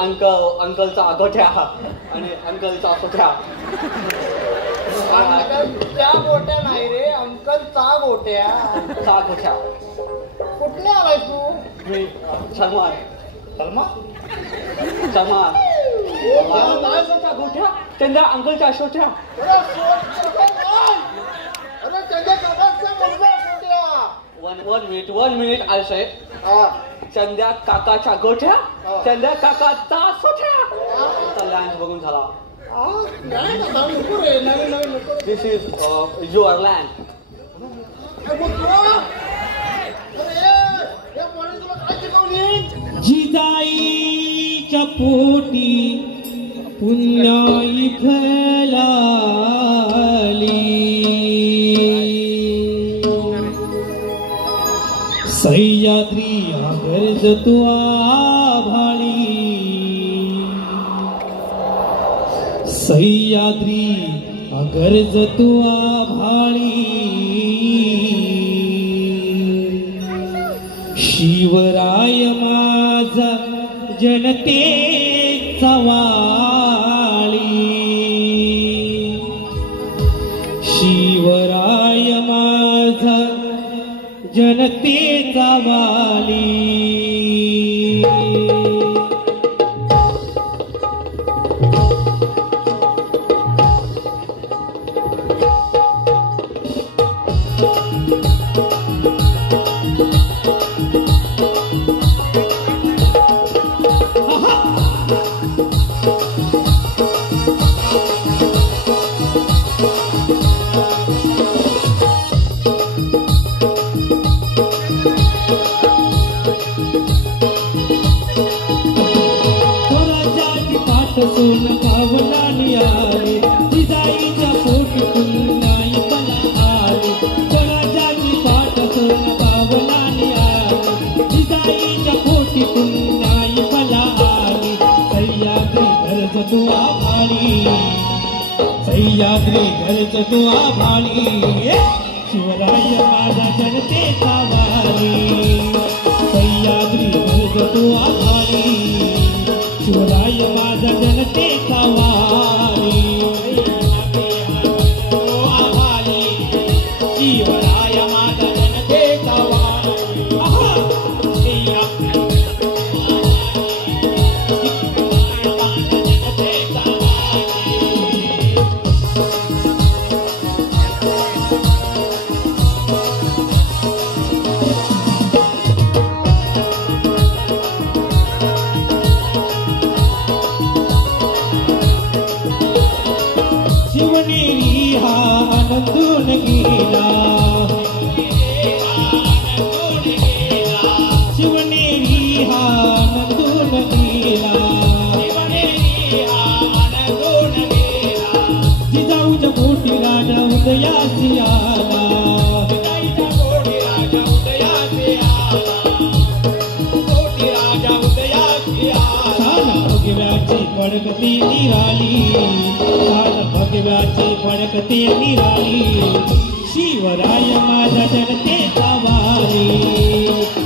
अंकलचा गोठ्या आणि अंकलचा सोठ्या. त्या गोट्या नाही रे, अंकलचा गोट्या. चा गोठ्या. कुठल्या आलाय तू? मी सलमान. सलमान गोठ्या त्यांच्या अंकलच्या सोठ्या. अरे त्यांच्या काकाचा मुलगा गोट्या. one minute I'll say. चंद्या काकाच्या गोठ्या, चंद्या काकाचा सोठ्या. लँड बघून झाला. This is your land. जिजाईच्या पोटी पुण्याई फैलाली, सह्याद्री आगर्ज तू आभाळी, सह्याद्री आगर्ज तू आभाळी, शिवराय माझा जनतेचा वाळी, शिवराय माझा जनतेचा वाली. सोन पावलानी आले, जिजाईच्या पोटी पुन्हाई मला आले, स्वराज्याची पाठ सोन पावलानी आले, जिजाईच्या पोटी पुन्हाई मला आले, सह्याद्री गरज तू आभाळी, सह्याद्री गरज तू आभाळी, शिवराय माझा जनतेचा वाली, सह्याद्री गरज तू आभाळी, शिवराय माझा जनतेचा वाली, शिवराय माझा जनतेचा वाली. शिवनेरी हा आनंदून गेला, शिवनेरी हा आनंदून गेला, जिजाऊच्या पोटी राजा उदयासी आला, भगव्याची फडकती निराली, भगव्याची फडकती निराली, शिवराय माझा जनतेचा वाली,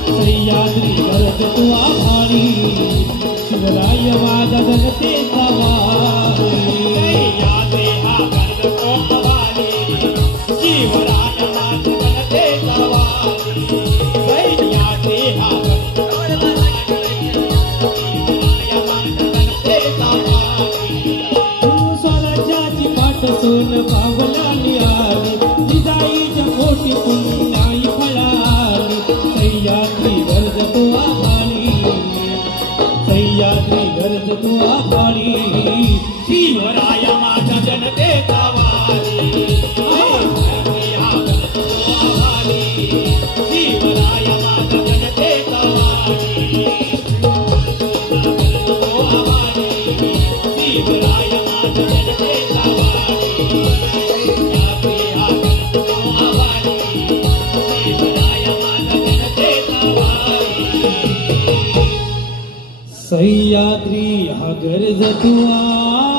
सह्याद्री गरज तू आभाळी, शिवराय माझा जनतेचा वाली, सह्याद्री हा गरज तू आभाळी, शिवराय माझा जनतेचा वाली, सह्याद्री हा गरज तू आभाळी, शिवराय माझा जनतेचा वाली. स्वराज्याची पाठ सोन पावलानी आली, जिजाईच्या पोटी पुन्हाई फळाली, सह्याद्री गरज तू आभाळी, सह्याद्री गरज तू आभाळी, शिवराय माझा जनतेचा वाली, सह्याद्री हा गरज तू आभाळी, शिवराय माझा जनतेचा वाली, शिवराय माझा जनतेचा वाली, सह्याद्री हा गरज तू आभाळी,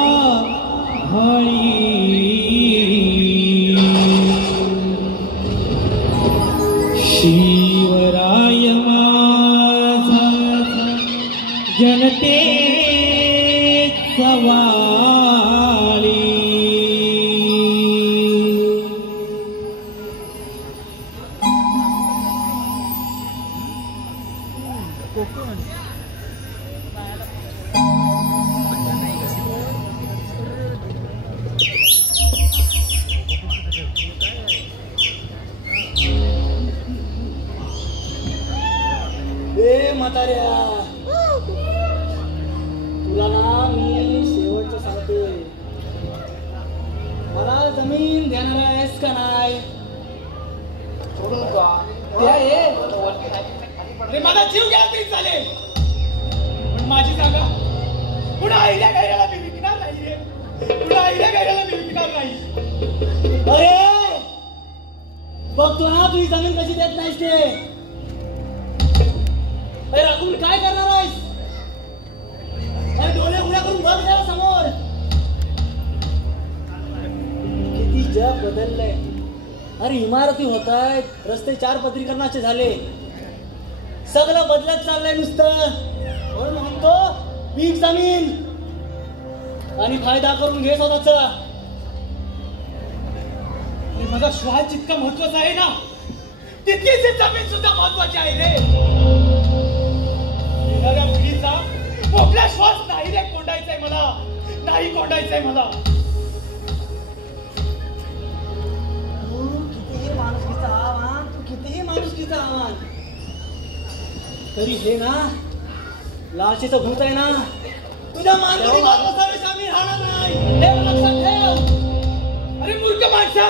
शिवराय माझा जनतेचा सवाली म्हाताऱ्या तुला ना मी शेवटचं सांगतोय, मला जमीन देणार आहेस का नाही? सोडू नका त्या ये माझा जीव घ्या तरी चालेल, पण माझी जागा पुन्हा आईल्या गायऱ्याला मी विकणार नाही रे, पुन्हा आईल्या गायऱ्याला मी विकणार नाही. अरे बघतो ना तुझी जमीन कशी देत नाहीस ते. अरे राखून काय करणार आहेस? अरे डोळे उड्या करून बघ जरा समोर. किती जग बदललंय. अरे इमारती होत आहेत, रस्ते 4 पदरीकरणाचे झाले, सगळं बदलत चाललंय नुसतं. म्हणून म्हणतो विक जमीन आणि फायदा करून घे स्वतःचा. माझा श्वास जितका महत्वाचा आहे ना, तितकीच ही जमीन सुद्धा महत्वाची आहे रे. येणाऱ्या पिढीचा मोकळा श्वास नाही रे कोंडायचाय मला, नाही कोंडायचंय मला. तू कितीही माणुसकीचं आव्हान तरी हे ना लालचीचं भूत आहे ना, तुझ्या मानवी बाजूला सामील राहणार नाही, हे लक्षात ठेव. अरे मूर्ख माणसा,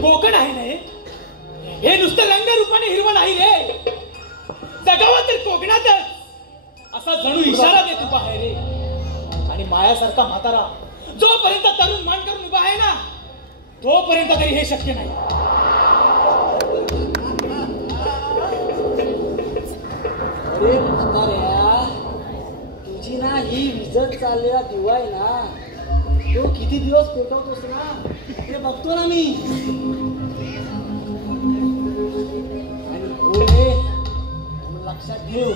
कोकण आहे ना हे नुसतं रंगरूपाने हिरवं नाही रे. जगावं तर कोकणातच असा जणू इशारा देत उभा आहे रे. आणि मायासारखा म्हातारा जोपर्यंत तरुण मान करून उभा आहे ना, तोपर्यंत तरी हे शक्य नाही. अरे म्हाताऱ्या, तुझी ना ही विजत चाललेला दिवा आहे ना, तो किती दिवस पेटवतोस ना ते बघतो ना मी. आणि होय, लक्षात ठेव,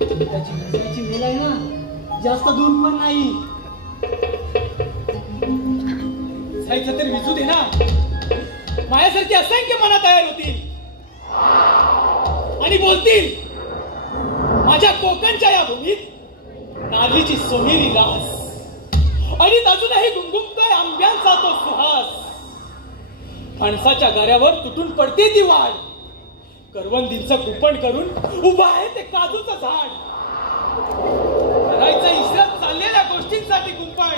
त्याची विजयाची वेळ आहे ना जास्त दूर पण नाही. जायचं तर विजू दे ना. माझ्यासारखी असंख्य मना तयार होतील आणि बोलतील, माझ्या कोकणच्या या भूमीत नारळीची सोनेरी रास आणि अजूनही गुंगुमतोय आंब्यांचा तो सुहास. फणसाच्या गाऱ्यावर तुटून पडते ती वाढ, करवंदींचं कुपण करून उभा आहे ते काजूचं झाड. करायचं इसरत चाललेल्या गोष्टींसाठी कुंपण,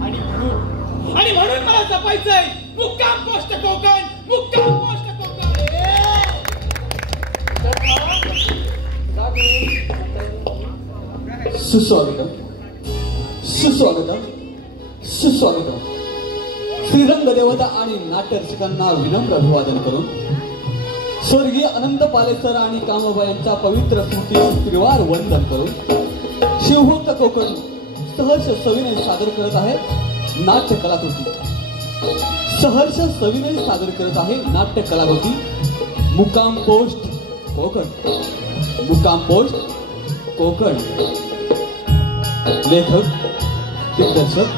आणि म्हणून मला जपायचंय मुक्काम पोस्ट कोकण, मुक्काम पोस्ट कोकण. सुस्वागतम सुस्वागतम सुस्वागतम. श्रीरंग देवता आणि नाट्यरसिकांना विनम्र अभिवादन करून स्वर्गीय अनंत पालेसर आणि कामोबा यांच्या पवित्र स्मृतीस त्रिवार वंदन करून शिवभक्त कोकण सहर्ष सविनय सादर करत आहे नाट्य कलाकृती. सहर्ष सविनय सादर करत आहे नाट्य कलाकृती मुक्काम पोस्ट कोकण. मुक्काम पोस्ट कोकण. लेखक दिग्दर्शक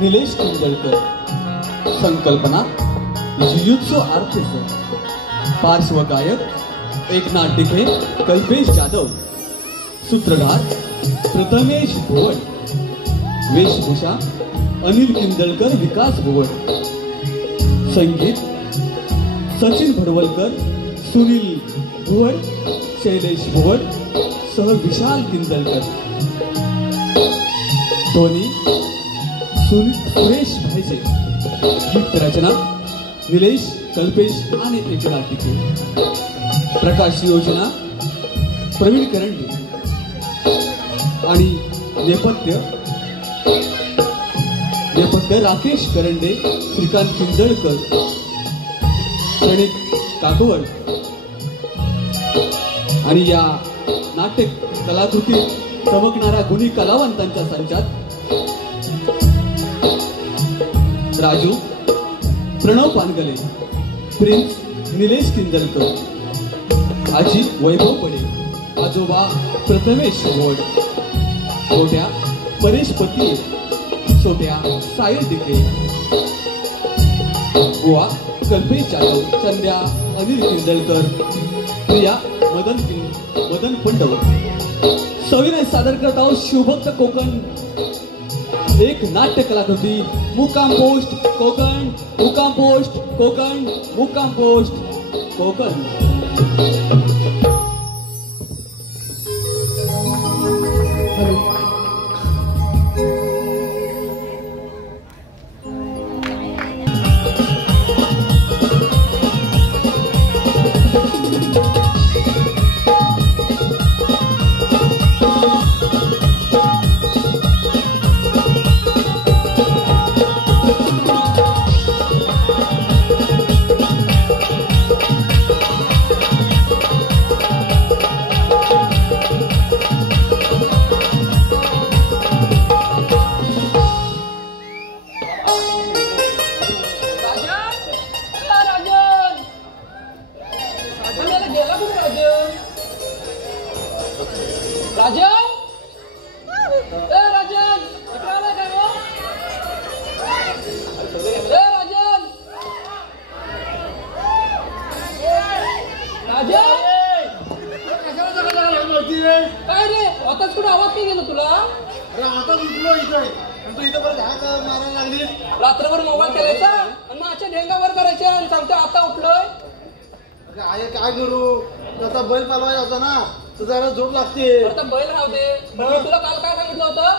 निलेश किंजळकर. संकल्पना जुजुत्सु आर्टिस्ट. पार्श्वगायक एकनाथ डिखे, कल्पेश जाधव. सूत्रधार प्रथमेश भुवड. वेशभूषा अनिल किंजळकर, विकास भुवड. संगीत सचिन भडवलकर, सुनील भुवड, शैलेश भुवड सह विशाल किंजळकर. ध्वनी सुरेश भाईचे. गीत रचना निलेश, कल्पेश आणि एकनाथ डिके. प्रकाश योजना प्रवीण करंडे. आणि नेपथ्य राकेश करंडे, श्रीकांत किंजळकर, प्रणित काकवड. आणि या नाट्य कलाकृतीत चमकणाऱ्या गुणी कलावंतांच्या संचात राजू प्रणव पानगले, प्रिन्स निलेश किंजळकर, आजी वैभव पडे, आजोबा प्रथमेश भोड, गोट्या परेश पती, छोट्या साहिल दिघे, गोवा कल्पेश जाधव, चंद्या अनिल किंजळकर, प्रिया मदन पंडव. सविनय सादर करत आहोत शिवभक्त कोकण, एक नाट्य कलाकृती. मुक्काम पोस्ट कोकण, मुक्काम पोस्ट कोकण, मुक्काम पोस्ट कोकण. रात्रभर मोबाईल खेळायचा आणि मग अशा ढेंगावर करायचे आणि सांगतो आता उठलोय. काय करू आता बैल पालवायला होता ना तुझा झोप लागते. आता बैल राहू दे. मी तुला काल काय सांगितलं होतं,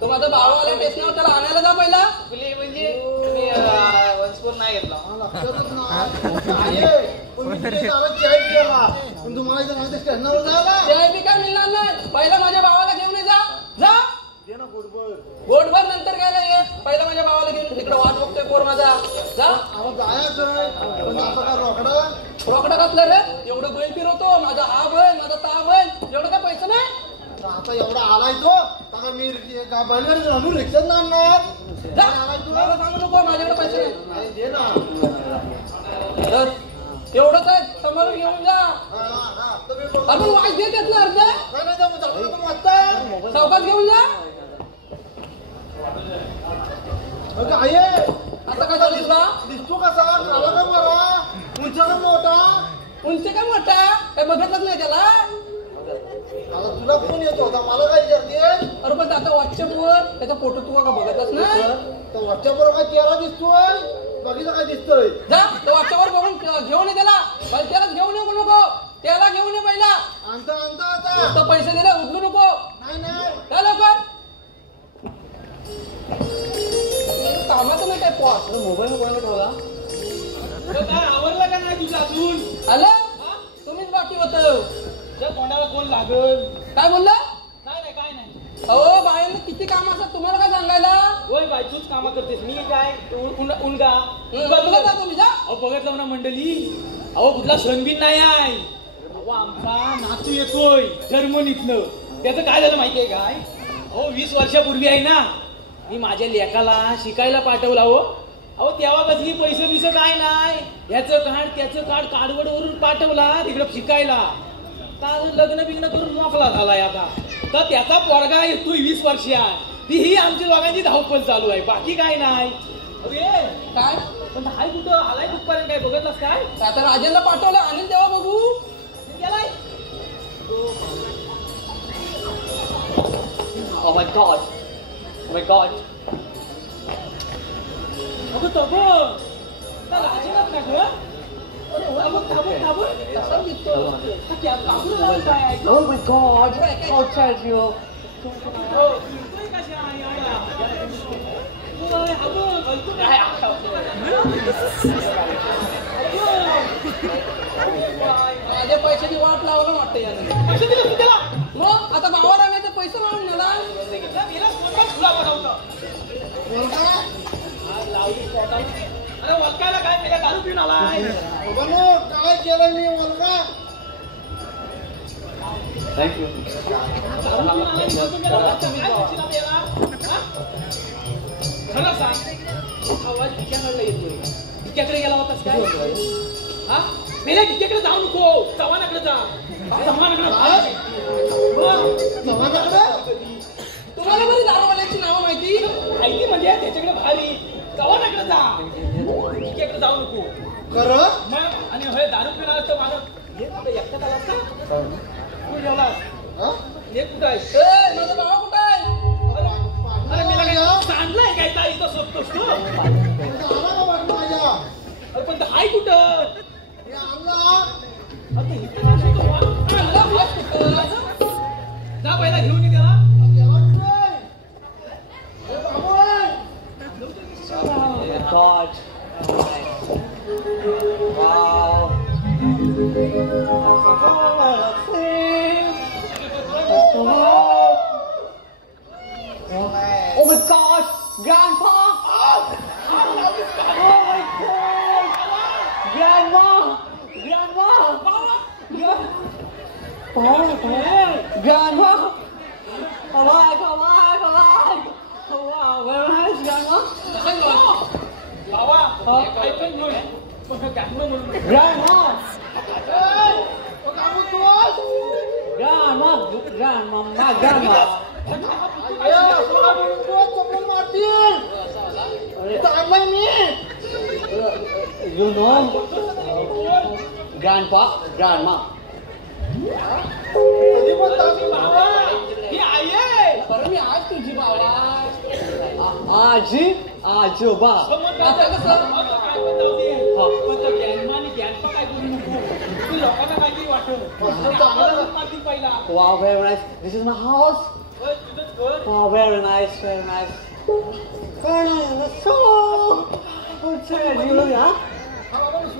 तो माझा भावाला टेस्टवर त्याला आणायला जा पहिला. म्हणजे वंशपूर नाही घेतला लक्षातच नाही. पण तुम्हाला इथं सांगते स्टेशनवर जायला चाय बी काय मिळणार नाही. पहिला माझ्या भावाला घेऊन जा जा. गोडभर नंतर घ्यायला ये. पहिला माझ्या भावाला घेऊन तिकडे वाट बघतोय पोर माझा. जा रोकडा कसलं रे. एवढं बैल फिरवतो. माझा हा बैल, माझा ता बैल, एवढं काय पैसे नाही. आता एवढा आलाय तो आता मी बैलगाडी आणून रिक्षात ना आणणार. मला सांगू नको माझ्याकडे पैसे नाही. दे ना तर एवढंच आहे. समोरून घेऊन जा. आपण वाईट देत येत ना अर्ध चौकात घेऊन जा. आता काय झालं तुला दिसतो कसा काला का बरा उंच का मोठा. उंच काय मोठा काय बघतच नाही त्याला. आता तुला फोन येतो होता मला काय विचारते. अरे पण आता व्हॉट्सअपवर त्याचा फोटो तू का बघतच नाही. तर व्हॉट्सअपवर काय चेहरा दिसतोय बाकीचं काय दिसतोय. जा व्हॉट्सअपवर बघून घेऊन ये त्याला. पण त्यालाच घेऊन येऊ नको. त्याला घेऊन ये पहिला. आणता आता तो पैसे दिले उचलू नको. नाही काय लवकर कामाचं नाही काय पॉस मोबाईल कोणाला ठेवला. काय आवडलं का नाही तुझं अजून. आलं तुम्हीच बाकी होतं. त्या तोंडाला कोण लागल. काय बोलला. नाही काय नाही. अहो बायांना किती काम असतात तुम्हाला काय सांगायला. होय बाई तूच कामं करतेस. मी काय उलगा बघला जा तुम्ही जा. अहो बघितलं ना मंडळी. अहो कुठला सणबीन नाही आहे. अहो आमचा नातू येतोय जर्मनीतनं. त्याचं काय झालं माहितीये काय. अहो 20 वर्षापूर्वी आहे ना मी माझ्या लेकाला शिकायला पाठवला. अहो तेव्हा कसली पैसे बिसे काय नाही. ह्याचं काढ त्याचं काढ काडवडवरून पाठवला तिकडे शिकायला. लग्न बिग्न करून मोकला झालाय आता. तर त्याचा पोरगा येतोय 20 वर्षात. ही आमच्या दोघांची धावपळ चालू आहे. बाकी काय नाही. अरे काय पण हाय कुठं आलाय कुठपर्यंत काय बघतलास काय. आता राजांना पाठवलं आणील तेव्हा बघू. गेलाय. Oh my God. Oh my God. अगं तबं राजेनाथ का ग. कसा दिसतो. काय Oh my God. How tragic. माझ्या पैशाची वाट लावलं वाटतं याने. पैसे दिले तू त्याला. मग आता भावाला आणायचे पैसे मागून नेला. अरे वलकायला काय त्याला दारू पिऊन आलाय. काय केलं मी मुलगा. Thank you. खरं सांग आवाज भिक्याकडे येतोय. भिक्याकडे गेला होतास काय. हा मेल्या भिक्याकडे जाऊ नको. चव्हाणाकडे जा. चव्हाणाकडे तुम्हाला बरी दारूवाले भारी चव्हाणाकडे जा. इकडे जाऊ नको खरं. मग आणि होय दारू पिणार तर मला हे कुठे एकट्यात आलास का? तू जेवलास हे कुठं आहे? माझा भावा कुठं आहे? अरे मी काय चांगलाय काय काय इथं शोधतोस तू? अरे पण हाय कुठं? आता इथं काय शोधतो? जा पहिला घेऊन ये त्याला. God. Wow. Oh my God, Grandpa! Oh my God, Grandma, Grandma, Grandma, come on, come on, come on! Wow, very nice, Grandma. बाबा ऐकून घेऊन पण कॅमेरा म्हणून Grandma, Grandma, Grandma, my Grandma. You know, Grandpa, Grandma. ही आई आहे. बरं मी आज तुझी बाबा. आजी, आजोबा. आता कसं? पण तो ज्ञानमानी ज्ञानपा काय करू नको. तू लोकांना काहीतरी वाटव. मारतील पहिला. Wow, very nice. This is my house. तुझंच घर. Wow, very nice, very nice. Very nice. So, what's that? You know, yeah? Very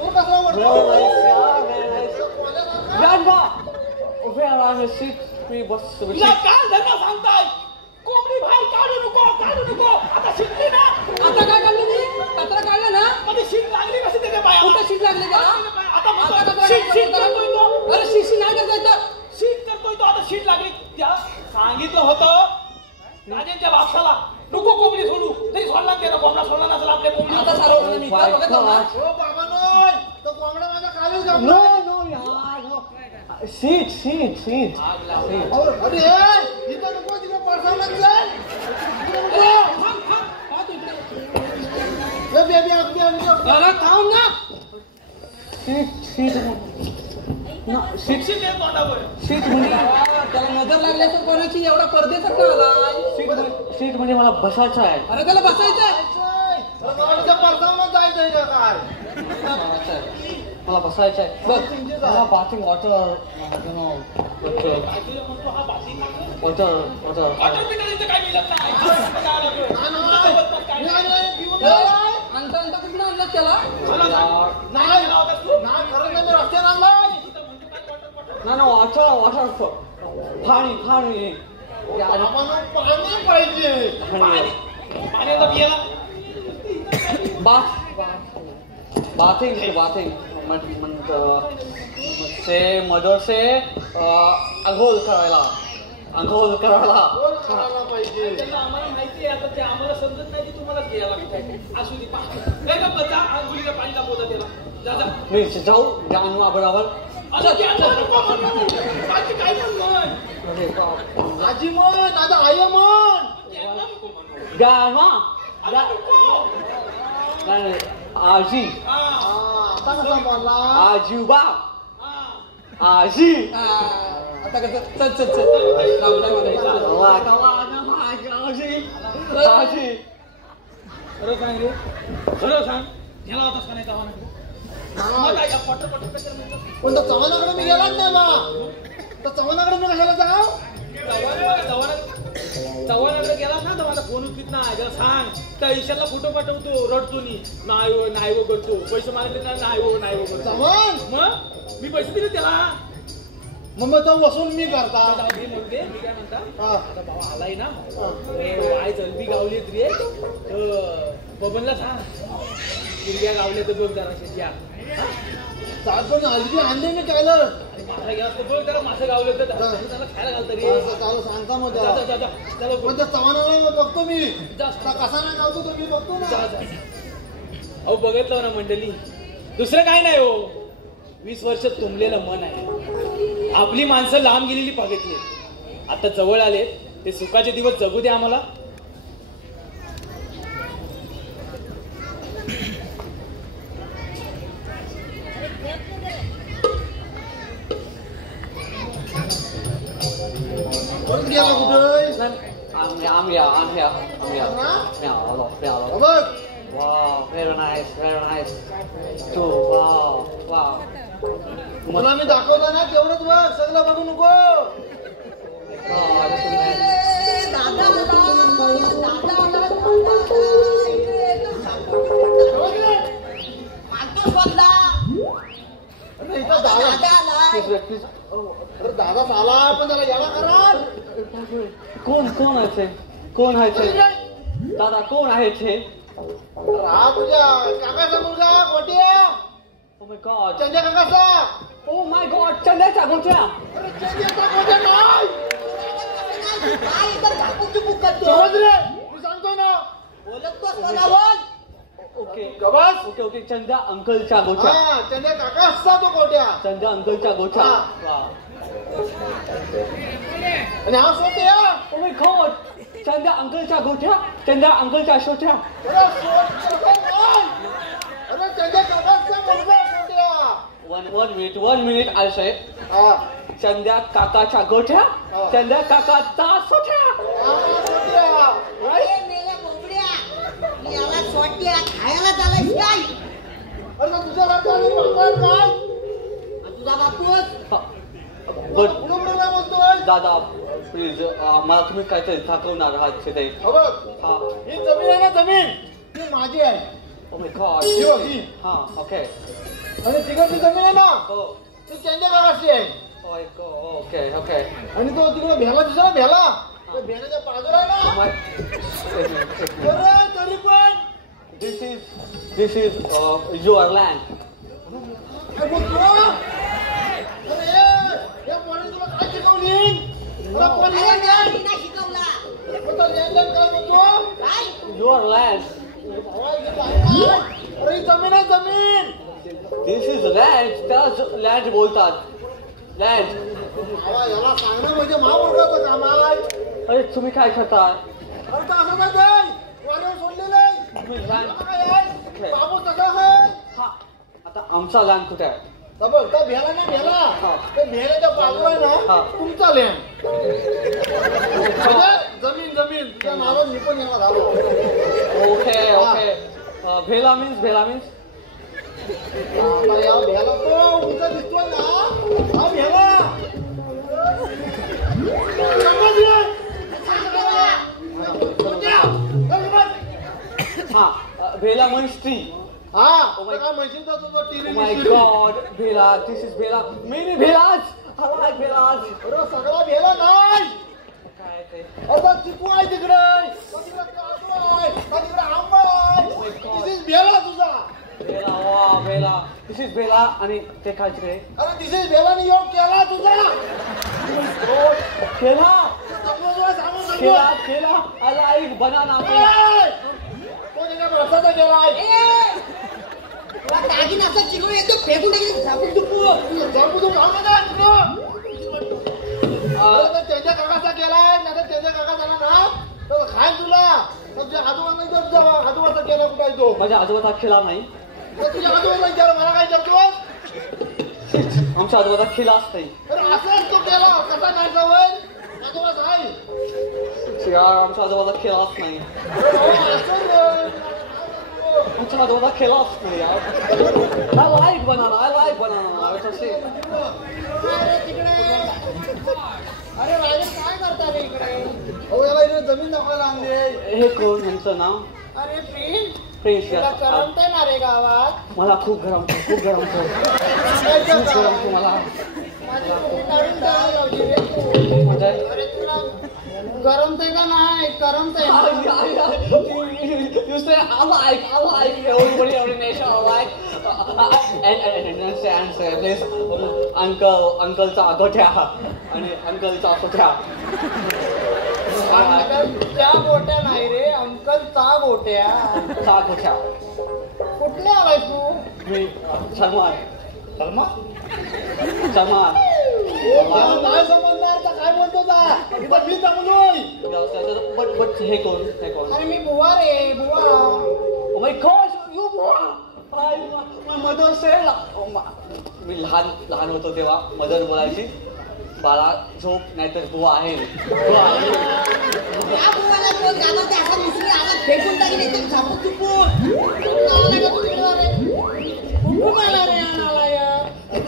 nice, yeah, very nice. Grandpa, where are the seat? तुला काय धर्म सांगताय? कोंबडी बाहेर काढू नको, काढू नको. आता शिकली ना. आता काय काढलं मी? कचरा काढला ना? मध्ये शीट लागली कशी त्याच्या पायाला? कुठं शीट लागली का? आता कचरा शीट करतोय तो. अरे शिशी नाही करता येतं. शीट करतोय तो आता शीट लागली. त्या सांगितलं होतं राजांच्या बापसाला नको कोंबडी सोडू. तरी सोडला ते ना कोंबडा सोडला नसेल आपल्या कोंबडी. आता सारवलं मी इथं बघत होता. No, no, yeah, no. Seat, seat, seat. अरे थांब ना. Seat, seat. No, seat, sheet आहे तोंडावर. seat म्हणजे त्याला नजर लागली असेल कोणाची. एवढा परदेशात का आलाय? सीट म्हणजे मला बसायचं आहे. अरे त्याला बसायचं. मला बसायचं आहे. बघ, मला बाथिंग वॉटर, तुझ्या म्हणतो हा बाती वॉटर. वॉटर पिटर इथं काय मिळत नाही. आणता आणता कुठून आणलं त्याला? No, water. पाणी. पाण्याचा पियाला बाथिंग से मदर से आंघोळ करायला. आम्हाला माहिती आहे. आता ते आम्हाला समजत नाही की तुम्हाला घ्यायला लागतंय. असू दे काय का बचा आंघोळीला पाणी दाखवता त्याला. जा मी जाऊ जानवा बरोबर. आता काय म्हण आजी म्हण आता आई म्हण. जानवा आजी, आता कसा बोलला. आजोबा, आजी. आता कसं चल लावलाय मला इथं. आजी. खरं सांग रे. खरं सांग. ह्याला होतास का नाही तवा? पण तो चव्हाणाकडे मी गेलाच नाही बा. तर चव्हाणाकडे मी कशाला जाऊ. चव्हाणाकडे गेला ना तर मला फोन उचलीत नाही. त्याला सांग त्या ईशाला फोटो पाठवतो रडतो नाही हो करतो. पैसे मागितले नाही हो करतो. चव्हाण मग मी पैसे दिले त्याला. मग तो वसूल मी करता. मी म्हणते मी काय म्हणता हा. आता बाबा आलाय ना. आई जलबी गावलीत रे. बबनला सांग हिरव्या गावल्या तर बघ जरा शेत्या. पण हलकी आणले मी काल. मासा घ्या बघ जरा मासे गावले तर त्याला खायला घालतं रे. चालू सांगता मग जा त्याला. त्याला पण त्या चव्हाणाला बघतो मी. जा. कसा नाही गावतो तो मी बघतो ना. अहो बघितलं ना मंडळी. दुसरं काय नाही हो. 20 वर्ष तुंबलेलं मन आहे. आपली माणसं लांब गेलेली बघितली. आता जवळ आले ते सुखाचे दिवस जगू दे आम्हाला. परत गेला कुठे I'm here. Wow, very nice. Too, wow. मला मी दाखवतो ना तेवढंच बघ सगळं बघू नको दादा आला पण त्याला याला करा कोण आहे ते दादा कोण आहे ते हा तुझ्या काकाचा मुलगा गोट्या Oh my god. चंद्या काकाचा Oh my god, चंद्याचा गोट्या. अरे चंद्याचा गोट्या नाही काय इतर झापूक चुपूक करतो समज रे मी सांगतो ना बोलत तो बोल ओके गबास ओके चंद्या अंकलच्या गोट्या हा चंद्या काकाचा तो गोट्या चंद्या अंकलच्या गोट्या आणि हा सोट्या Oh my god, चंद्या अंकलच्या गोट्या चंद्या अंकलच्या शोट्या अरे सोट्या नाही अरे चंद्या काकाचा मुलगा सोट्या one minute I'll say हा चंद्या काकाच्या गोट्या चंद्या काकाचा सोट्या सोट्या अरे मेल्या बोबड्या याला सोट्या खायला चालायस काय अरे तुझ्या बापाने बापावर काय तुझा बापूस बट पुढे बोलतोय दादा प्लीज मला तुम्ही काहीतरी दाखवणार आहात तिथे हो बघ हा ही जमीन आहे ना जमीन ती माझी आहे Oh my god. ही बघ ही हा ओके आणि तिकडची जमीन आहे ना हो ती चंद्या काकाची आहे ओके आणि तो तिकडे भेला दिसला ना भेला त्या भेलाच्या बाजूला आहे ना अरे तरी पण this is your land अरे मग तू अरे या पोराने तुला काय शिकवली अरे पोरी नाही शिकवला मग तो लेन काय म्हणतो काय your land अरे ही जमीन आहे जमीन this is land त्याच land बोलतात land याला सांगणं म्हणजे महामुर्खाचं काम आहे अरे तुम्ही काय करता अरे तर असं काय ते वाऱ्यावर सोडलेलं आहे तुम्ही land काय आहे बाबू तसा आहे हा आता आमचा land कुठे आहे बघ त्या भेला ना भेला त्या भेलाच्या बाजूला आहे ना तुमचा लँड जमीन तुझ्या नावात मी पण येणार झालो ओके भेला मीन्स आता या भेला तो तुमचा दिसतोय ना हा भेला हा भेला मीन्स ट्री हा काय म्हणशील तर तुझं TV Oh my god, Bela, this is Bela. Many Belas! I like Belas. अरे सगळा भेला नाही काय ते? आता चिकू आहे तिकडे तिकडे काजू आहे तिकडे आंबा आहे This is भेला तुझा Bela, wow, Bela. This is Bela आणि ते काय तिकडे? अरे this is भेलाने योग केला तुझा केला! सांगून केला! I like banana. तो एका माणसाचा गेला आहे तुला दागिना असं चिकून येतो फेकून टाकेल झापूक त्यांच्या काकाचा गेलाय नाही त्यांच्या काका झाला ना तर खाय तुला तुझ्या आजोबाचा गेला कुठे तो माझ्या आजोबाचा खेळा नाही तुझ्या आजोबाला विचार मला काय करतो आमच्या आजोबाचा खेळाच नाही अरे असं तो गेला कसा नाही जावं आजोबाच आहे आमच्या आजोबाचा खेळाच नाही आमच्या आजोबाचा खेळाच नाही यार I like banana. अरे राजे काय करता रे इकडे हो याला इकडे जमीन दाखवायला आणले हे कोण यांचं नाव अरे प्रिन्स प्रिन्स तुला करमतंय ना रे गावात मला खूप गरम मला म्हणजे अरे तुला करमतंय का नाही करमतंय You say I like every nation I like and say please अंकलचा गोठ्या आणि अंकलचा सोठ्या त्या गोट्या नाही रे अंकलचा गोट्या कुठले आलाय तू मी सलमान काय समजणार काय बोलतो मी चांगलोय बट हे कोण अरे मी बुवा रे बुवा Oh my gosh, you boy! My mother said, मी लहान होतो तेव्हा मदर बोलायची बाळा झोप नाहीतर बुवा आहे. या बुवाला तो गावात असा मिसरी आला फेकून टाकीन एकदम झापू चुपून. कुठून आला रे आणाला?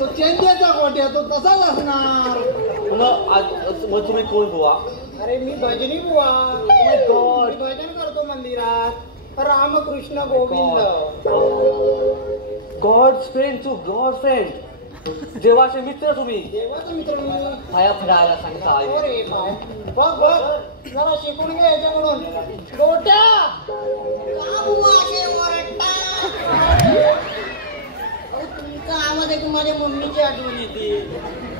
तो चेंद्याचा गोट्या तो तसाच असणार. मग तुम्ही कोण बुवा? अरे मी भजनी बुवा. गॉड. मी भजन करतो मंदिरात. रामकृष्ण गोविंद. गॉड फ्रेंड तू गॉड फ्रेंड. देवाचे मित्र तुम्ही. देवाचा मित्र मी. पाया फडायला सांगता. अरे बाय. बघ बघ जरा शिकून घे याच्याकडून. गोट्या का बुवा असे ओरडता? अहो, तुमचा आवाज ऐकून माझ्या मम्मीची आठवण येते.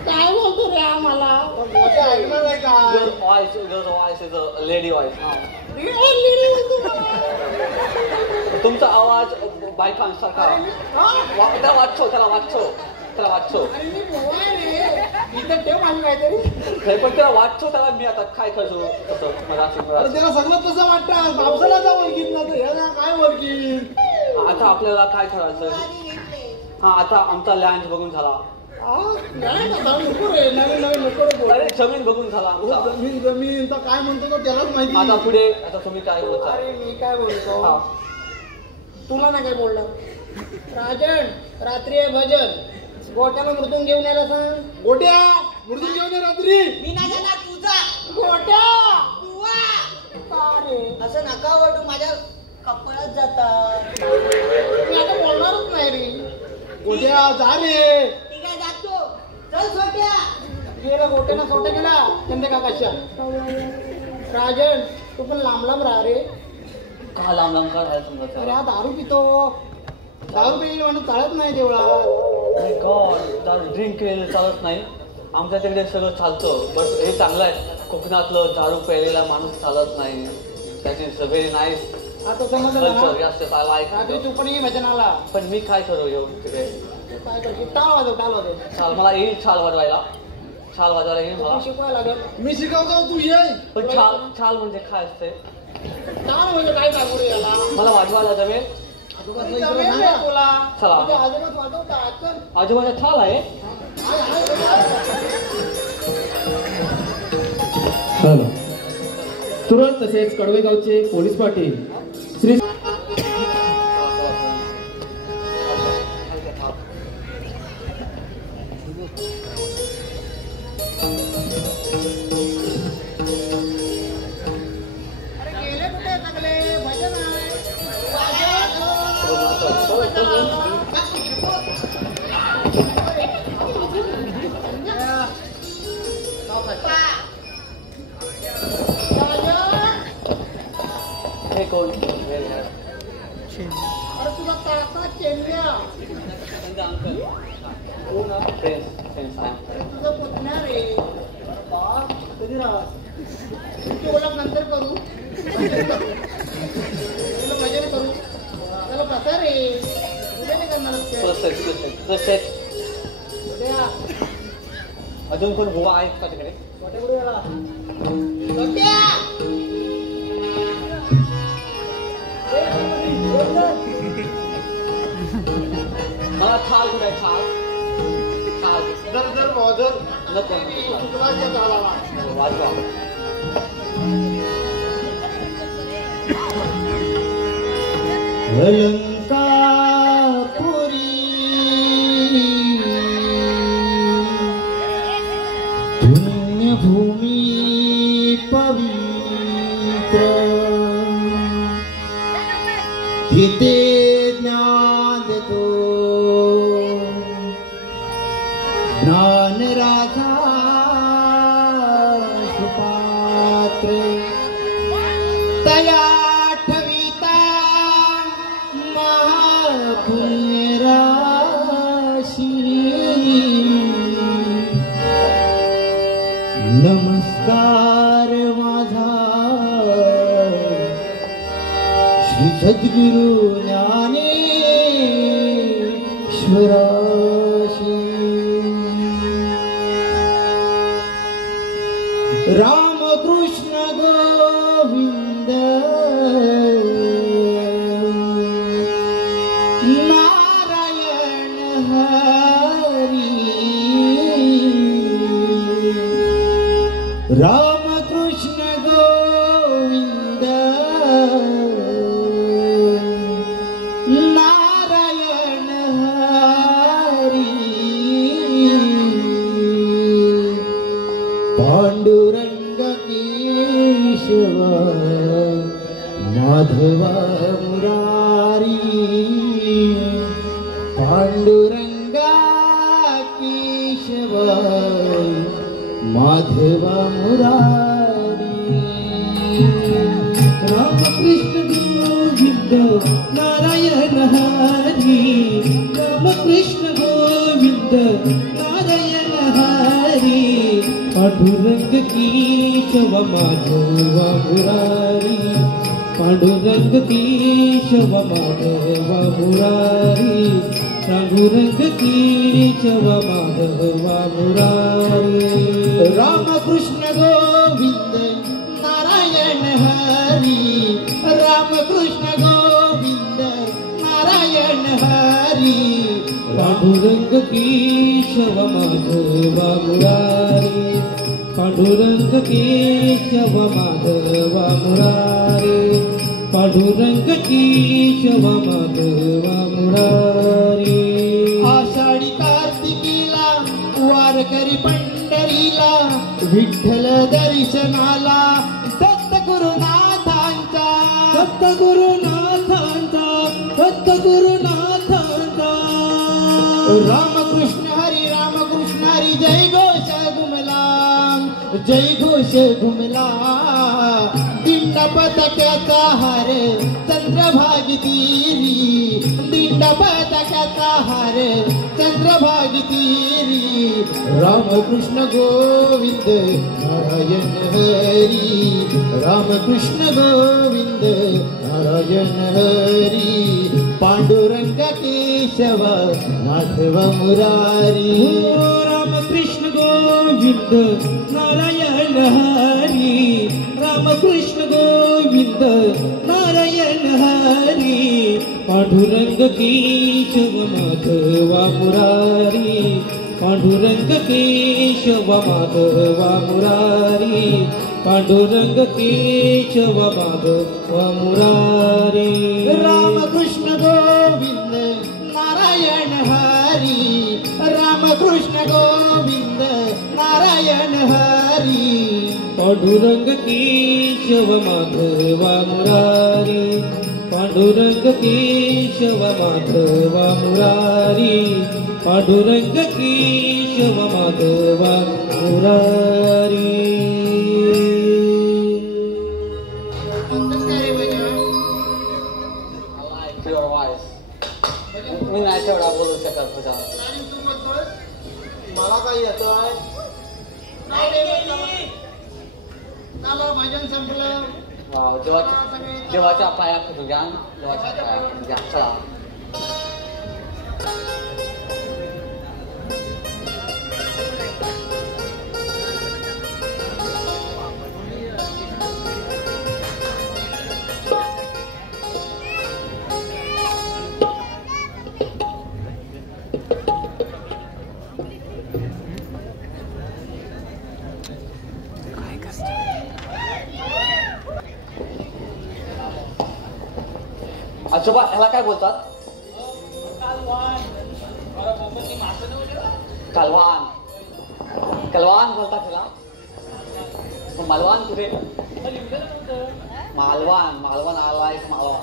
काय बोलतो रे आम्हाला? गोट्या ऐकणार आहे का? Your voice is a lady voice. तुमचा आवाज बायकांसारखा. त्याला वाचो. अरे मी बुवा रे. इथं ठेव माझी काहीतरी. पण त्याला वाचो त्याला मी आता काय करतो तसं मराठी. अरे त्याला सगळं तसं वाटतं. पावसाला जा ओळखीत ना ह्याला काय ओळखीत. आता आपल्याला काय करायचं? हा आता आमचा लँड बघून झाला. नाही ना नको रे. नवीन नको रे बोल. अरे जमीन बघून झाला आमचा. जमीन तर काय म्हणतो तो त्यालाच माहिती. आता पुढे आता तुम्ही काय बोलता? अरे मी काय बोलतो हा. तुला ना काय बोलला? राजन रात्री आहे भजन. गोट्याला मृदून घेऊन यायला सांग. गोट्या मृदून घेऊन ये रात्री. मी नाही जाणार तुझा. गोट्या बुवा का रे? असं नका ओरडू, माझ्या कपाळात जातात. मी आता बोलणारच नाही रे. गोट्या जा रे. ठीक आहे जातो. चल छोट्या. गेला गोट्यानं सोट्या गेला चंदे काकाच्या. राजन तू पण लांब लांब राहा रे. का लांब काय अरे समजा? हा दारू पितो. दारू पिलेली माणूस चालत नाही देवळात. गॉड ड्रिंक केलेलं चालत नाही. आमच्या तिकडे सगळं चालतं. बट हे चांगलं आहे. कोकणातलं दारू प्यायलेला माणूस चालत नाही. दॅट इज व्हेरी नाईस आता समजलं कल्चर. ना? Yes I like. रात्री तू पण ये भजनाला. पण मी काय करू येऊन तिकडे? तू काय करशील? टाळ वाजव. छाल मला येईल. छाल वाजवायला येईल मला. तू शिकवायला लागेल. मी शिकवतो तू ये. पण छाल म्हणजे काय असते? टाळ म्हणजे काय सांगू रे याला? मला वाजवायला जमेल. जमेल रे तुला. चला. तुझ्या आजोबाच वाजवतात. चल. आजोबाचा छाल आहे. हॅलो. तुरंत तसेच कडवेगावचे पोलीस पाटील श्री अरे गेले कुठे सगळे? भजन आहे. हे कोण? अरे तुला काका चेंद्या. तुझं पुतण्या रे. कधी राहा. तुझी ओळख नंतर करू. तुला भजन करू. त्याला कसा रे? उद्या नाही करणार ते. उद्या. अजून कोण बुवा आहेत का तिकडे? छोट्या गुरुवाला. छोट्या. मला छाल कुठे आहे? छाल जर बॉदर नको. शुक्राच्या झाला. वाजवा. पुण्यभूमी पवित्र तिथे ज्ञान देतो ज्ञान राधा सुपात्र तया ठविता महापुण्य राशी नमस्कार माझा श्री सद्गुरु ज्ञानेश्वराशी रामकृष्ण गोविंद नारायण हरी माधव मुरारी पांडुरंगा केशव माधव मुरारी रामकृष्ण गोविंद नारायण हरी रामकृष्ण गोविंद नारायण हरी पांडुरंग केशव माधव मुरारी पांडुरंग केशव माधव मुरारी पांडुरंग केशव माधव मुरारी रामकृष्ण गोविंद नारायण हरी रामकृष्ण गोविंद नारायण हरी पांडुरंग केशव माधव मुरारी पांडुरंग केशव माधव मुरारी पांडुरंग केशव माधव मुरारी आषाढी कार्तिकीला वारकरी पंढरीला विठ्ठल दर्शनाला दत्त गुरुनाथांचा दत्त गुरुनाथांचा दत्त गुरुनाथांचा रामकृष्ण हरी जय घोष घुमला जय घोष घुमला दिंडा पताक्याचा हार चंद्रभागी तीरी दिंडा पताक्याचा हार चंद्रभागी तीरी रामकृष्ण गोविंद नारायण हरी रामकृष्ण गोविंद नारायण हरी पांडुरंग केशव माधव मुरारी रामकृष्ण गोविंद नारायण हरी रामकृष्ण गोविंद नारायण हरी पांडुरंग केशव माधव मुरारी पांडुरंग केशव माधव मुरारी पांडुरंग केशव माधव मुरारी रामकृष्ण गोविंद नारायण हरी रामकृष्ण गोविंद नारायण हरी पांडुरंग केशव माधव मुरारी पांडुरंग केशव माधव मुरारी पांडुरंग केशव माधव मुरारी मी नाही तेवढा बोलू शकत तुझा मला काही येतोय भजन संपलं वाव देवाच्या पाया फिरू घ्या देवाच्या पाया फिरू घ्या चला आजोबा ह्याला काय बोलतात कलवान कलवान बोलतात ह्याला मालवान कुठे मालवान आला एक मालवान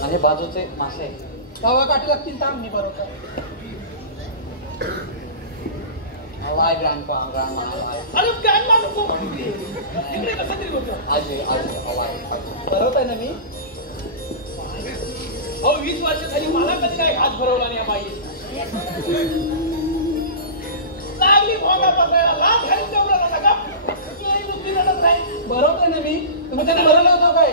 म्हणजे बाजूचे मासे गावा काठी लागतील थांब मी बरोबर आलाय ग्रँडपा ग्रँडमा आलाय अरे ग्रँडमा नको तिकडे कसं तरी होतं आजी आलाय बरोबर ना मी अहो 20 वर्ष झाली मला कधी काय घात भरवला नाही बाई लागली भोंगा पसरायला लाज घालून तेवढा नका तुझी बुद्धी रडत नाही बरोबर ना मी तुम्ही त्याने भरवलं होतं काय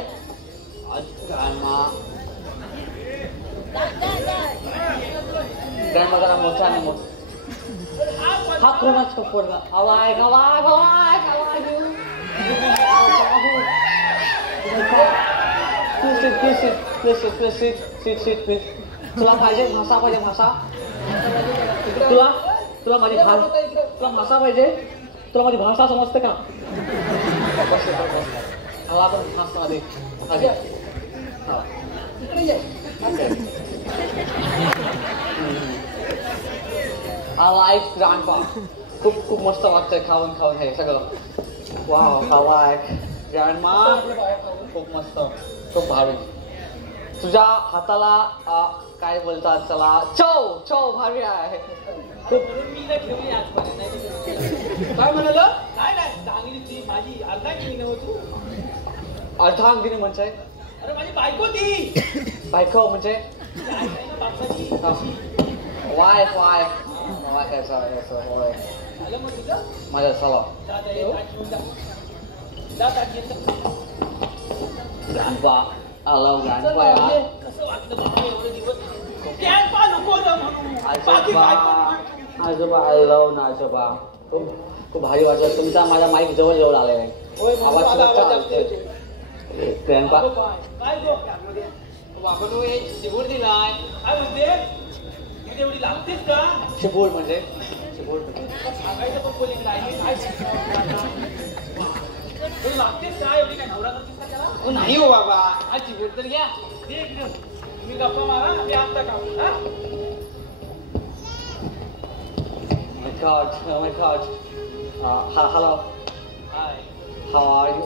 ग्रँडमा जरा मोठा नाही मोठा हा कोणाच पोरगा आवाय गवाय गवाय गवाय प्लीज तुला पाहिजे भाषा पाहिजे भाषा तुला माझी तुला भाषा पाहिजे तुला माझी भाषा समजते का मला आपण भाषामध्ये I like grandpa. खूप मस्त वाटतंय खाऊन हे सगळं वाव हवाय ग्रँडमा खूप मस्त खूप भारी तुझ्या हाताला काय बोलतात चला चव चव भारी आहे खूप मी नाही ठेवली आजपर्यंत नाही काय म्हणाल काय नाही चांगली ती माझी अर्धांगिनी नव्ह तू अर्धांगिनी म्हणजे अरे माझी बायको ती बायको म्हणजे बापसाची वाय वाय वाय कसं होय झालं मग तुझं माझ्या चला दादा ये ताट घेऊन जा जा ताट घेऊन जा ग्रँडपा आला चल ग्रँडपा बाबा, ये. कसं वाटलं बाबा एवढे दिवस कॅम्पा नको ना म्हणून बाकी आजोबा बायको आजोबा आय लव्ह ना आजोबा खूप खूप भारी वाटत तुमचा माझ्या माईक जवळ जवळ आलाय होय म्हणून आवाज मला खूप आवाज छान जास्त येतोय. येतो ग्रँडपा काय गो बाबा नो हे चिबूड दिलाय काय म्हणते तुला एवढी लागतेस का चिबूड म्हणजे चिबूड म्हणजे सांगायचं पण बोली काय तुला लागतेस का एवढी काय नवरा करतेस का त्याला नाही हो बाबा हा चिबूड तर घ्या दे इकडं तुम्ही गप्पा मारा मी आता का my god oh my god hello high how are you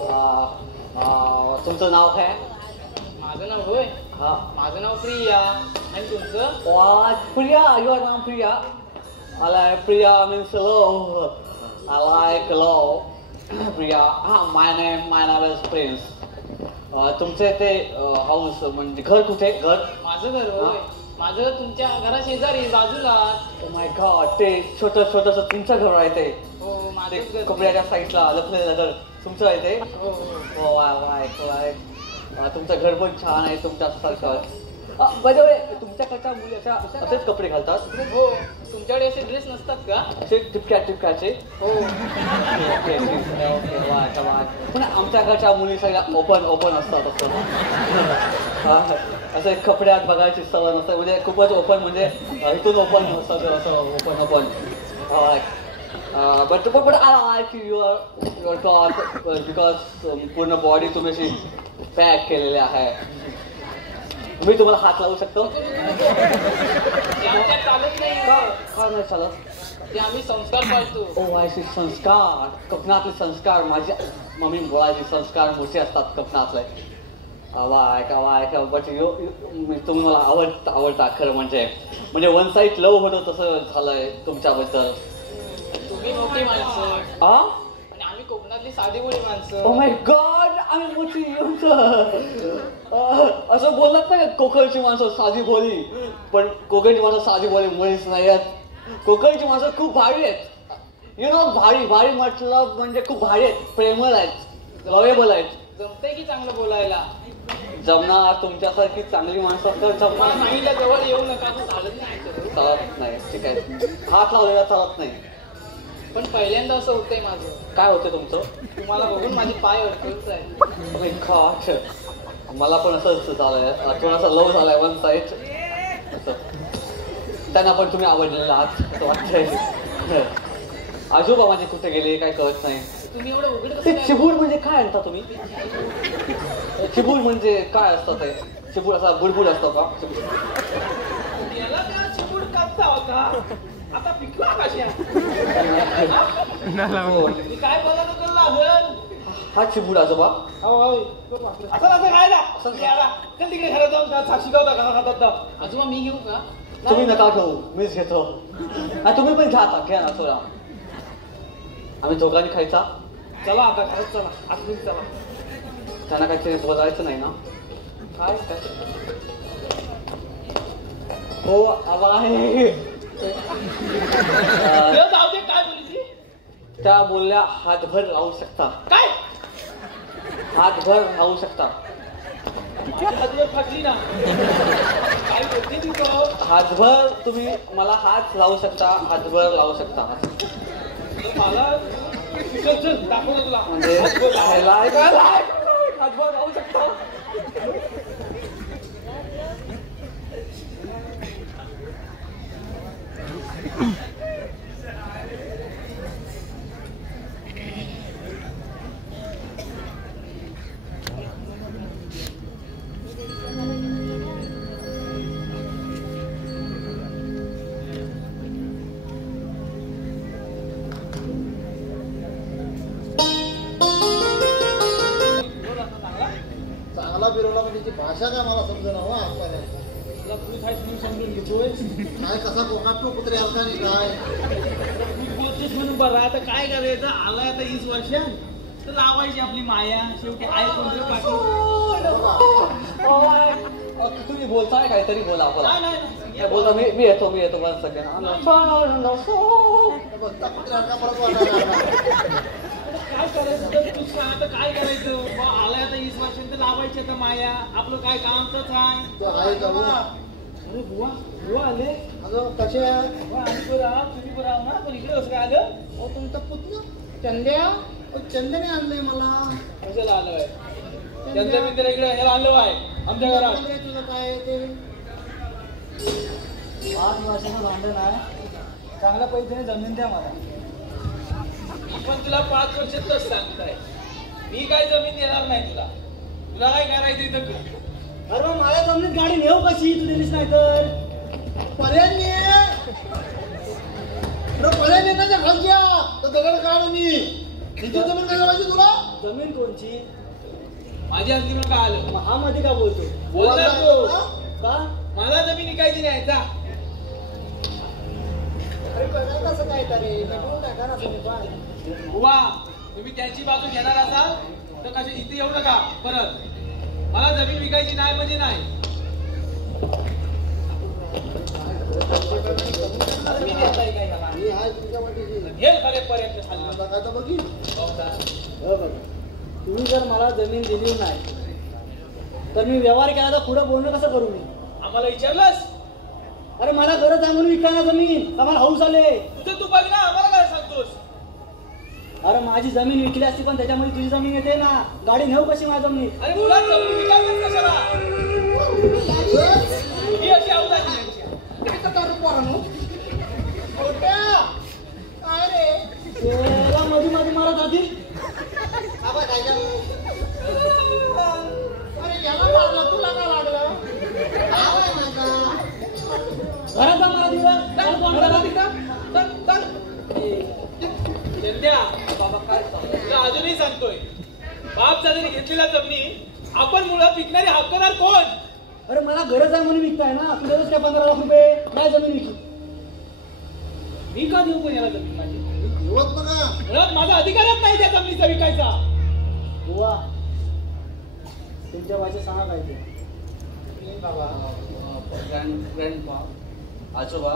तुमचं नाव काय माझं नाव होय हा माझं नाव प्रिया आणि तुमचं Priya your name Priya I like Priya means hello I like hello Priya my name is Prince तुमचे ते हाऊस म्हणजे घर कुठे घर माझं घर होय माझं तुमच्या घरा शेजारी बाजूला माय गॉड ते छोटस तुमचं घर आहे ते हो ते माझं घर कपड्याच्या साईडला लपलेलं घर तुमचं आहे ते हो हो हो वाय तुमचं घर पण छान आहे तुमच्यासारखं बाय द वे तुमच्याकडच्या मुली अशा असेच कपडे घालतात हो तुमच्याकडे असे ड्रेस नसतात का असे टिपक्याचे हो ओके वाय पण आमच्याकडच्या मुली सगळ्या ओपन असतात असं असं कपड्यात बघायची सवय नसते म्हणजे खूपच ओपन म्हणजे इथून ओपन असं open but I like your cloth because पूर्ण बॉडी तुम्ही अशी पॅक केलेली आहे मी तुम्हाला हात लावू शकतो ते आमच्यात चालत नाही का नाही चालत ते आम्ही संस्कार पाळतो ओ आयशी संस्कार कोकणातले संस्कार माझी मम्मी बोलायची संस्कार मोठे असतात कोकणातले वाय बट तुम्ही मला आवडता खरं म्हणजे वन साईड लव होतं तसं झालंय तुमच्याबद्दल तुम्ही मोठी माणसं आणि आम्ही कोकणातली साधी बोली माणसं ओ माय गॉड आम्ही मोठी असं बोलत नाही कोकणची माणसं साधी बोली पण कोकणची माणसं साधी बोली मुळीच नाही आहेत कोकणची माणसं खूप भारी आहेत यु नो भारी म्हटलं म्हणजे खूप भारी आहेत प्रेमळ आहेत लवेबल आहेत जमतंय की चांगलं बोलायला जमणार तुमच्यासारखी चांगली माणसं असतात मला जमणार सांगितलं जवळ येऊ नका असं चालत नाही चालत नाही ठीक आहे हात लावलेला चालत नाही पण पहिल्यांदा असं होतंय माझं काय होतं तुमचं तुम्हाला बघून माझे पाय अडकत आहे Oh my God. मला पण असंच झालंय थोडासा लव झालाय वन साईड असं त्यांना पण तुम्ही आवडलेला आहात असं वाटतंय आजोबा माझे कुठे गेले काय कळत नाही तुम्ही एवढं उघड ते कसं चिबूड म्हणजे काय आणता तुम्ही चिबूड म्हणजे काय असतं ते चिबूड असा बुडबुड असतो का याला त्या चिपूड कापता होता आता पिकला कशा मी काय बोलायला तर लागल हा चिबूड आजोबा असं काय चल तिकडे घरात जाऊन साक्षी गावता घरा खातात आजोबा मी घेऊ का तुम्ही नका घेऊ मीच घेतो तुम्ही पण घ्या आता घ्या ना थोडा आम्ही दोघांनी खायचा चला आता घरात चला आतून चला त्यांना काहीतरी बोलायचं नाही ना काय हो आवा आहे जाऊ दे काय बोलली ती त्या बोलल्या हातभर राहू शकता काय हातभर राहू शकता माझी हातभर फाटली ना काय बोलते ती तो हातभर तुम्ही मला हात लावू शकता हातभर लावू शकता मला चल दाखवलं तुला म्हणजे हातभर राहू शकता मला फिरवला पण त्याची भाषा काय मला समजेना हो आजपर्यंत. तुला भूत आहेस म्हणून समजून घेतोय. काय कसा कोकणात कुत्रे आलता नाही काय भूत बोलतोस म्हणून बरं आता काय करायचं. आलाय आता 20 वर्षात तर लावायची आपली माया. शेवटी आहे कोणतरी पाठी. तुम्ही बोलताय काहीतरी बोला बोला. नाही बोलता मी येतो 1 सेकंड. बघता कुत्र्याला परत वाटायला काय करायचं तू सांग आता काय करायचं. आलाय आता 20 वर्षांत लावायची आता माया. आपलं काय काम तर आहे का बुवा? अरे बुवा आले. अगं कसे आहे? आम्ही बरं तुम्ही बरं आहो ना. पण इकडे कसं काय आलं. हो तुमचा पुतणा चंद्या. चंद्याने आणलंय मला. कशाला आलोय. चंद्या मित्र इकडे ह्याला आलो आहे आमच्या घरात. तुझं काय ते 5 वर्षाचं भांडण आहे. चांगल्या पैशाने जमीन द्या मला. पण तुला 5 वर्षातच सांगताय. मी काय जमीन देणार नाही तुला. तुला काय करायचं इथं कर. अरे मग माझ्या जमिनीत गाडी नेऊ कशी. तू दिलीस नाही तर पर्याय नेण्याच्या खालच्या तर दगड काढ मी. तिची जमीन काय करायची तुला? जमीन कोणची. माझी अंतिम का आलं. हा मध्ये का बोलतो. बोलला बोलला तो का मला जमीन विकायची नाही. जा अरे कसं काय तरी नेऊन टाका ना तुम्ही पण. बुवा तुम्ही त्यांची बाजू घेणार असाल तर कशा इथे येऊ नका परत. मला जमीन विकायची नाही म्हणजे नाही. मी देताय काय त्याला. मी आहे तुमच्या वाटेची. हे खरे पर्यंत खाल्लं. आता काय तर बघी. तुम्ही जर मला जमीन दिली नाही तर मी व्यवहार केला तर पुढे बोलणं कसं करू मी. आम्हाला विचारलंस. अरे मला गरज आहे म्हणून विकायला जमीन. आम्हाला हौस आले. तुझं तू बघ ना आम्हाला काय सांगतोस. अरे माझी जमीन विकली असती पण त्याच्यामध्ये तुझी जमीन येते ना. गाडी नेऊ कशी माझी जमीन. अरे तुला जमीन विकायची कशाला. ही अशी हौस आहे त्यांची. काय करता रे पोरांनो? मोठ्या. काय रे? त्याला मध्ये मारत राहतील. आबा काय झालं? अरे याला लागलं तुला का लागलं? आवाज माझा. घरात जा मला बाबा काय तुला अजूनही सांगतोय. बाप दादाने घेतलेल्या जमिनी आपण मुळात विकणारे हक्कदार कोण. अरे मला गरज आहे म्हणून विकताय ना. तुझ्याच काय 15 लाख रुपये काय जमीन विकली. मी का देऊ पण याला जमीन माझी. घेऊच नका. मुळात माझा अधिकारच नाही त्या जमिनीचा विकायचा. बुवा तुमच्या भाषेत सांगा काय ते. ग्रँडपा आजोबा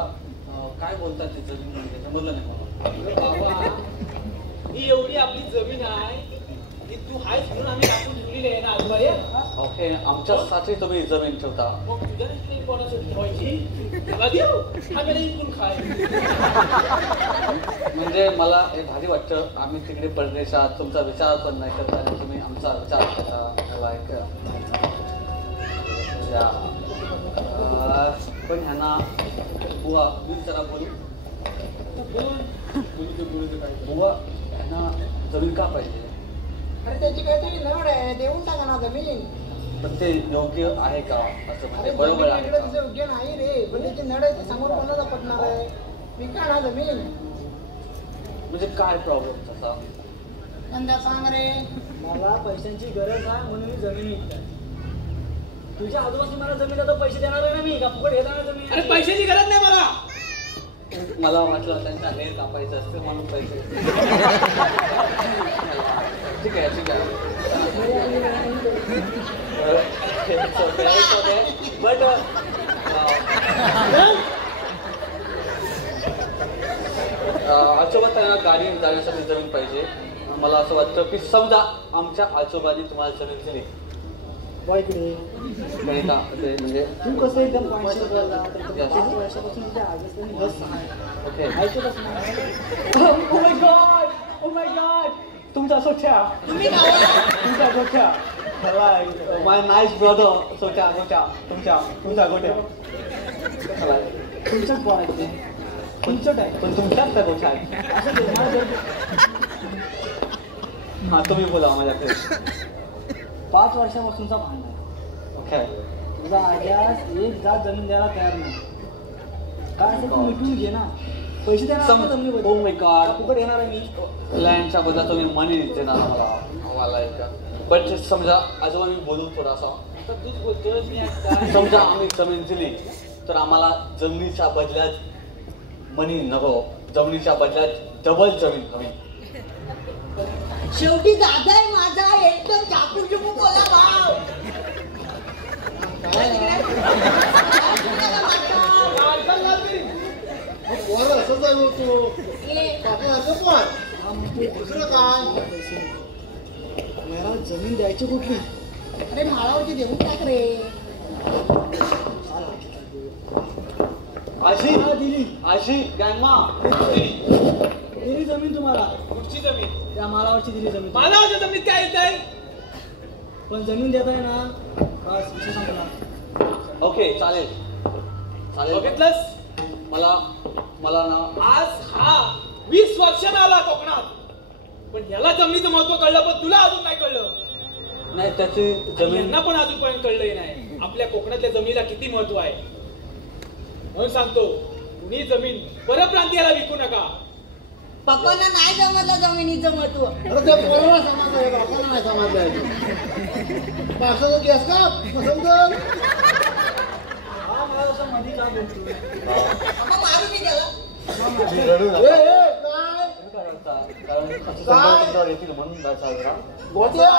काय बोलतात ते जमीन त्याच्यामधलं नाही मला. बाबा ही एवढी आपली जमीन आहे की तू आहेस म्हणून आम्ही टाकून ठेवलेली आहे ना आजोबा. ओके आमच्यासाठी तुम्ही जमीन ठेवता. मग तुझ्या कोणासाठी ठेवायची. मला देऊ आम्ही इकडून खाय. म्हणजे मला हे भारी वाटतं. आम्ही तिकडे परदेशात तुमचा विचार पण नाही करता आणि तुम्ही आमचा विचार करता. मला एक पण ह्यांना बुवा मी जरा बोलू. बुवा ह्यांना जमीन का पाहिजे. अरे त्याची काहीतरी नड आहे. देऊन टाका ना जमीन. पण ते योग्य आहे का असं म्हणजे अरे बरोबर आहे इकडे का? तिचं योग्य नाही रे. पण त्याची नड आहे ते समोर कोणाला पटणार आहे. विका ना जमीन. म्हणजे काय प्रॉब्लेम तसा. नंदा सांग रे. मला पैशांची गरज आहे म्हणून मी जमीन विकताय. तुझ्या आजोबाची मला जमीन आता पैसे देणार आहे ना मी का फुकट घेणार जमीन. अरे पैशाची गरज नाही मला. मला वाटलं त्यांचा हेर कापायचं असतं म्हणून पैसे. ठीक आहे ठीक आहे. बट आजोबा त्यांना गाडी जाण्यासाठी जमीन पाहिजे. मला असं वाटतं की समजा आमच्या आजोबांनी तुम्हाला जमीन दिली. गणिता म्हणजे तू कसं एकदम वर्षापासून ओके ओ माय गॉड तुमचा सोच्या तुमचा गोठ्या. माय नाईस ब्रदर सोच्या गोट्या तुमच्या गोट्या तुमच्याच बोलायचे. तुमचं आहे पण तुमच्याच त्या गोठ्या आहेत. हा तुम्ही बोला माझ्याकडे. 5 वर्षापासूनचा भांडण आहे. ओके तुझा आज्यास एक जात जमीन द्यायला तयार नाही. काय असं तू मिटून घे ना. पैसे देणार ओ माय गॉड फुकट येणार आहे मी. लँडच्या बदला तुम्ही मनी देणार मला. मला ऐका पण समजा आजोबा मी बोलू थोडासा तूच बोलतोय मी आता समजा आम्ही जमीन दिली तर आम्हाला जमिनीच्या बदल्यात मनी नको जमिनीच्या बदल्यात डबल जमीन हवी शेवटी दादा आहे माझा एकदम चाकू चुकू बोला भाव पोरं असंच आहे होतो काका पण दुसरं काय मला जमीन द्यायची कुठली अरे माळावरची देऊन टाक रे अशी दिली अशी गॅंगमा दिली जमीन तुम्हाला कुठची जमीन त्या मालावरची दिली जमीन मालावरच्या जमीन काय येत आहे पण जमीन देताय ना बस विषय संपला ओके चालेल चालेल बघितलंस मला ना आज हा 20 वर्षांना आला कोकणात पण याला जमिनीचं महत्व कळलं पण तुला अजून नाही कळलं नाही त्याची जमीन यांना पण अजूनपर्यंत कळलंही नाही आपल्या कोकणातल्या जमिनीला किती महत्व आहे म्हणून सांगतो कुणी जमीन परप्रांतीयाला विकू नका पप्पांना नाही जमलं जमिनीचं महत्व अरे त्या पोराला समजलं बापाला नाही समजलं पावसाचा गॅस का समजल हा मला असं मध्ये का बोलतोय पप्पा मारू मी त्याला मी रडू नका. काय तुम्ही काय करता? कारण असं संकट तुमच्यावर येतील म्हणून साजरा गोट्या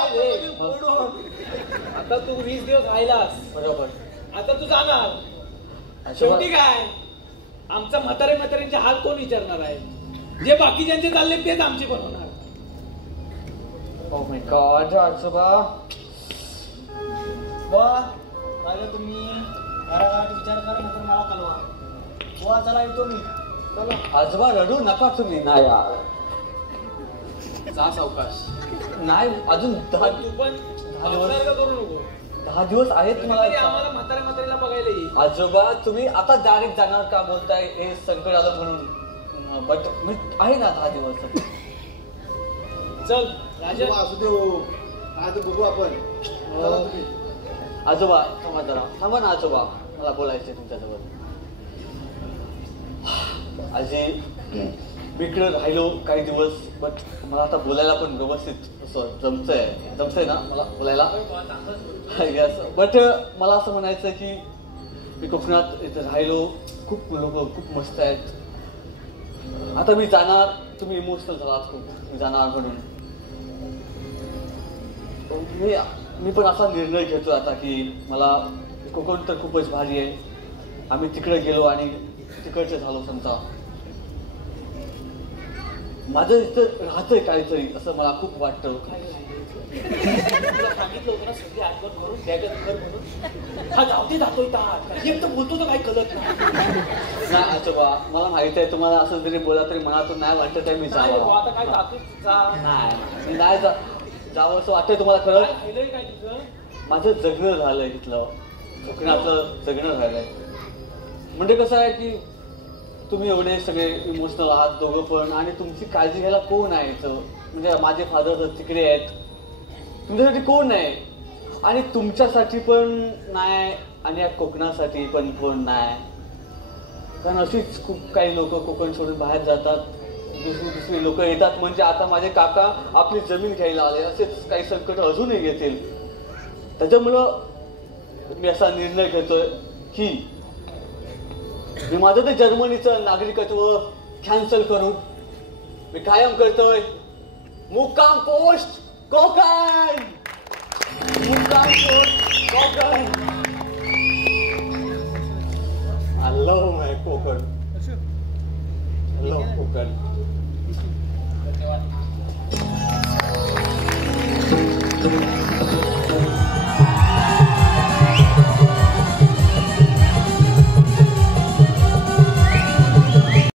आता तू 20 दिवस राहिलास बरोबर आता तू जाणार अशा- शेवटी काय आमचा म्हाताऱ्यांचे हाल कोण विचारणार आहे जे बाकीच्यांचे चालले तेच आमचे पण होणार ओ माय गॉड आजोबा वा काय तुम्ही घराघरात विचार करा नंतर मला कळवा वा चला येतो मी चला आजोबा रडू नका तुम्ही नाही यार जा सावकाश नाही अजून पण तू पण सावकाश करू नको 10 दिवस आहेत मला कधीतरी आम्हाला म्हाताऱ्याला बघायला येईल आजोबा तुम्ही आता डायरेक्ट जाणार का बोलताय हे संकट आलं म्हणून बट मी आहे ना 10 दिवस चल राजा असू देऊ आज बघू आपण चला तुम्ही आजोबा थांबा ना आजोबा मला बोलायचंय तुमच्यासोबत आजी मी इकडे राहिलो काही दिवस बट मला आता बोलायला पण व्यवस्थित असं जमतंय ना मला बोलायला बट मला असं म्हणायचं की मी कोकणात इथे राहिलो खूप लोक खूप मस्त आहेत आता मी जाणार तुम्ही इमोशनल झालात खूप मी जाणार म्हणून मी पण असा निर्णय घेतो आता की मला कोकण तर खूपच भारी आहे आम्ही तिकडे गेलो आणि तिकडचे झालो समजा माझं इथं राहतंय काहीतरी असं मला खूप वाटतं सांगितलं होतं ना सगळी आठवण करून बॅगत कर म्हणून हा जाऊदे जातोय एकदम बोलतो तर काही कळत नाही आजोबा मला माहित आहे तुम्हाला असं जरी बोला तरी मनातून नाही वाटत आहे मी जावं आता काय जातो नाही मी नाही जावं असं वाटतंय तुम्हाला खरं राहिलंय काय तुझं माझं जगणं झालंय इथलं कोकणातलं जगणं झालंय म्हणजे कसं आहे की तुम्ही एवढे सगळे इमोशनल आहात दोघं पण आणि तुमची काळजी घ्यायला कोण आहे इथं म्हणजे माझे फादर तिकडे आहेत तुमच्यासाठी कोण नाही आणि तुमच्यासाठी पण नाही आणि या कोकणासाठी पण कोण नाही कारण अशीच खूप काही लोक कोकण सोडून बाहेर जातात दुसरी लोक येतात म्हणजे आता माझे काका आपली जमीन घ्यायला आले असेच काही संकट अजूनही येतील त्याच्यामुळं मी असा निर्णय घेतोय की मी माझं ते जर्मनीचं नागरिकत्व कॅन्सल करून मी कायम करतोय मुक्काम पोस्ट कोकण मुक्काम post Konkan I love my Konkan I love Konkan धन्यवाद